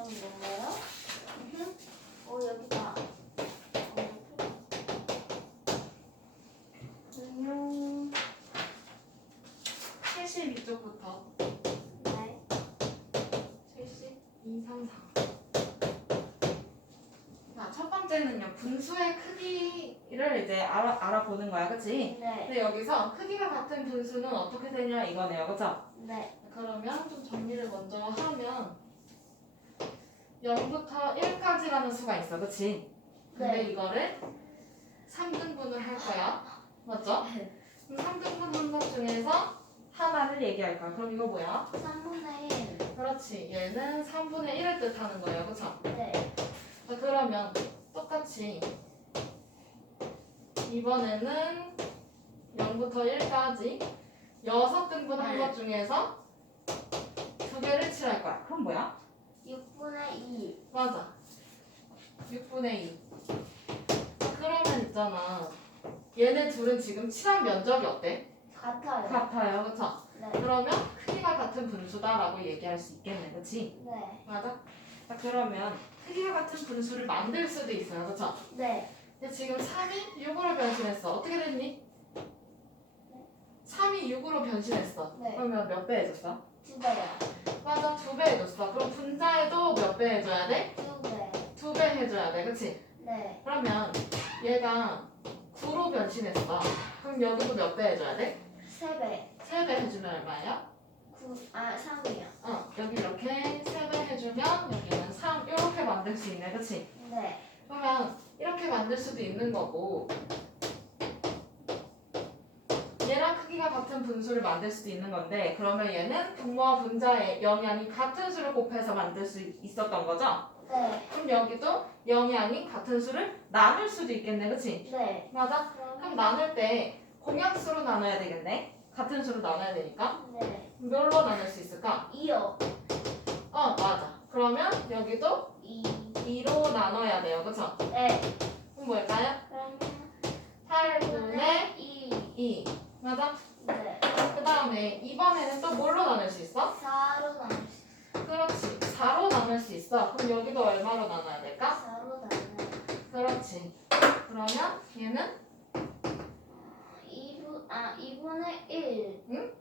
나오는 건가요? 으흠. 오 여기다. 어, 안녕. 72쪽부터 네. 72, 3, 4. 자, 첫 번째는요, 분수의 크기를 이제 알아, 알아보는 거야, 그치? 네. 근데 여기서 크기가 같은 분수는 어떻게 되냐 이거네요, 그쵸? 네. 그러면 좀 정리를 먼저 하면 0부터 1까지라는 수가 있어, 그치? 근데 네. 이거를 3등분을 할 거야, 맞죠? 그럼 3등분 한것 중에서 하나를 얘기할 거야. 그럼 이거 뭐야? 3분의 1. 그렇지, 얘는 3분의 1을 뜻하는 거예요, 그쵸? 네. 자, 그러면 똑같이 이번에는 0부터 1까지 6등분 한 것 중에서 두 개를 칠할 거야. 그럼 뭐야? 6분의 2. 맞아. 6분의 2. 자, 그러면 있잖아. 얘네 둘은 지금 칠한 면적이 어때? 같아요. 같아요. 그쵸? 네. 그러면 크기가 같은 분수다라고 얘기할 수 있겠네. 그치? 네. 맞아? 자, 그러면 크기가 같은 분수를 만들 수도 있어요. 그쵸? 네. 근데 지금 3이 6으로 변신했어. 어떻게 됐니? 3이 6으로 변신했어. 네. 그러면 몇 배 해줬어? 두 배요. 맞아, 두 배 해줬어. 그럼 분자에도 몇 배 해줘야 돼? 두 배. 두 배 해줘야 돼, 그치? 네. 그러면 얘가 9로 변신했어. 그럼 여기도 몇 배 해줘야 돼? 세 배. 세 배 해주면 얼마예요? 9. 아, 3이요. 어, 여기 이렇게 세 배 해주면 여기는 3 이렇게 만들 수 있네, 그치? 네. 그러면 이렇게 만들 수도 있는 거고 얘랑 크기가 같은 분수를 만들 수도 있는 건데 그러면 얘는 분모와 분자의 0이 아닌 같은 수를 곱해서 만들 수 있었던 거죠? 네. 그럼 여기도 0이 아닌 같은 수를 나눌 수도 있겠네 그치? 네. 맞아? 그럼 나눌 때 공약수로 나눠야 되겠네 같은 수로 나눠야 되니까 네. 뭘로 나눌 수 있을까? 2요. 어 맞아 그러면 여기도 2. 2로 나눠야 돼요 그쵸? 네. 그럼 뭘까요? 그러면 8분의 2. 2 맞아? 네. 그 다음에 이번에는 또 뭘로 나눌 수 있어? 4로 나눌 수 그렇지 4로 나눌 수 있어 그럼 여기도 얼마로 나눠야 될까? 4로 나눠요. 그렇지 그러면 얘는 2분, 아, 2분의 1. 응?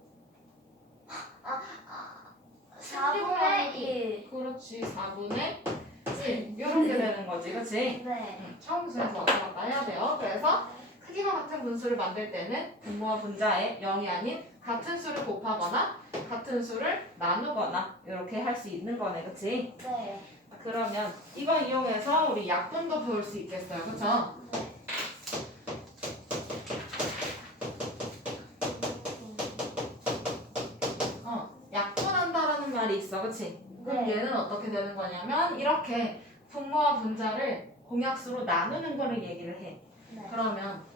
아, 아, 4분의 1. 그렇지 4분의 1 이렇게 되는 거지 그치? 네. 응, 왔다 갔다 해야 돼요 그래서 크기가 같은 분수를 만들 때는 분모와 분자의 0이 아닌 같은 수를 곱하거나 같은 수를 나누거나 이렇게 할 수 있는 거네 그치? 네. 그러면 이거 이용해서 우리 약분도 배울 수 있겠어요 그쵸? 네. 어, 약분한다라는 말이 있어, 그치? 그럼 네. 얘는 어떻게 되는 거냐면 이렇게 분모와 분자를 공약수로 나누는 거를 얘기를 해. 네. 그러면 16분의 4.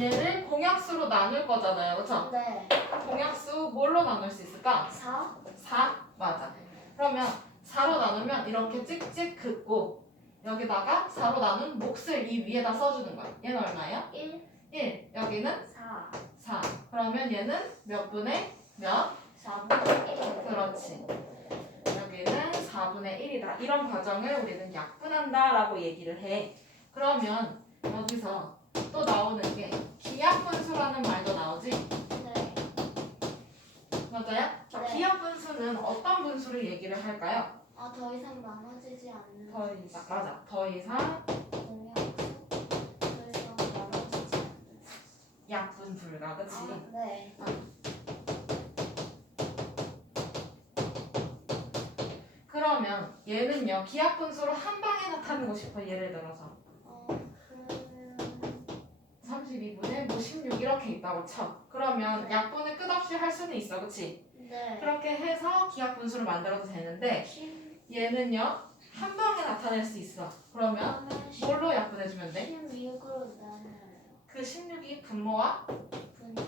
얘를 공약수로 나눌 거잖아요, 그쵸? 네. 공약수 뭘로 나눌 수 있을까? 4? 4? 맞아. 그러면 4로 나누면 이렇게 찍찍 긋고 여기다가 4로 나눈 몫을 이 위에다 써주는 거야. 얘는 얼마예요? 1? 1. 여기는 4. 4. 그러면 얘는 몇 분의 몇? 4분의 1. 그렇지. 여기는 4분의 1이다. 이런 과정을 우리는 약분한다라고 얘기를 해. 그러면 여기서 또 나오는 게 기약 분수라는 말도 나오지? 네. 맞아요? 자, 네. 기약 분수는 어떤 분수를 얘기를 할까요? 아, 더 이상 나눠지지 않는 더 이상, 맞아. 더 이상 공약수. 더 이상 나눠지지 않는. 약분 불가, 그치? 아, 네. 그러면 얘는요, 기약 분수로 한 방에 나타내고 싶어, 예를 들어서. 32분의 뭐 16 이렇게 있다고 쳐. 그러면 약분을 끝없이 할 수는 있어, 그치? 네. 그렇게 해서 기하 분수를 만들어도 되는데 10, 얘는요 한 방에 나타낼 수 있어. 그러면 그러면 10, 뭘로 약분해주면 돼? 16으로 나눠요. 그 16이 분모와 분자.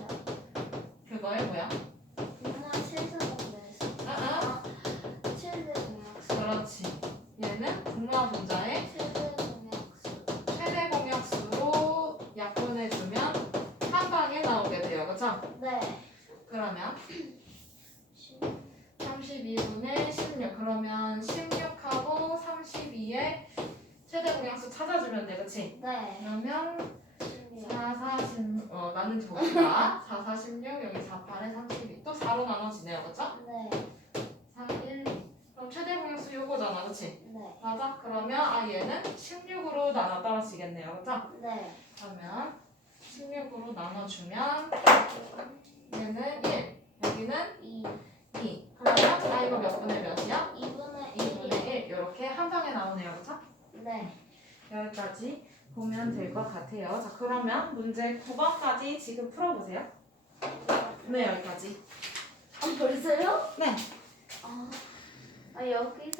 그거에 뭐야? 분모와 최소분배에서. 아, 아. 아, 최대 공약수. 그렇지. 얘는 분모와 분자의 32분의 16 그러면 16하고 32의 최대 공약수 찾아주면 돼. 그치? 네. 그러면 16. 4, 40, 어, 어, 맞는지 봅시다. 4, 4, 16, 여기 4, 8에 32. 또 4로 나눠지네요, 그쵸? 네. 4, 1, 2. 그럼 최대 공약수 요거잖아, 그치? 네. 맞아? 그러면 아 얘는 16으로 나눠 떨어지겠네요, 그쵸? 네. 그러면 16으로 나눠주면 얘는 1, 여기는 2. 2. 그러면 아 이거 몇 분의 몇이야? 2분의 2분의 1. 1. 이렇게 한 방에 나오네요, 그쵸? 네. 여기까지 보면 될 것 같아요. 자, 그러면 문제 9번까지 지금 풀어보세요. 네, 여기까지. 아, 벌써요? 네. 아, 아 여기서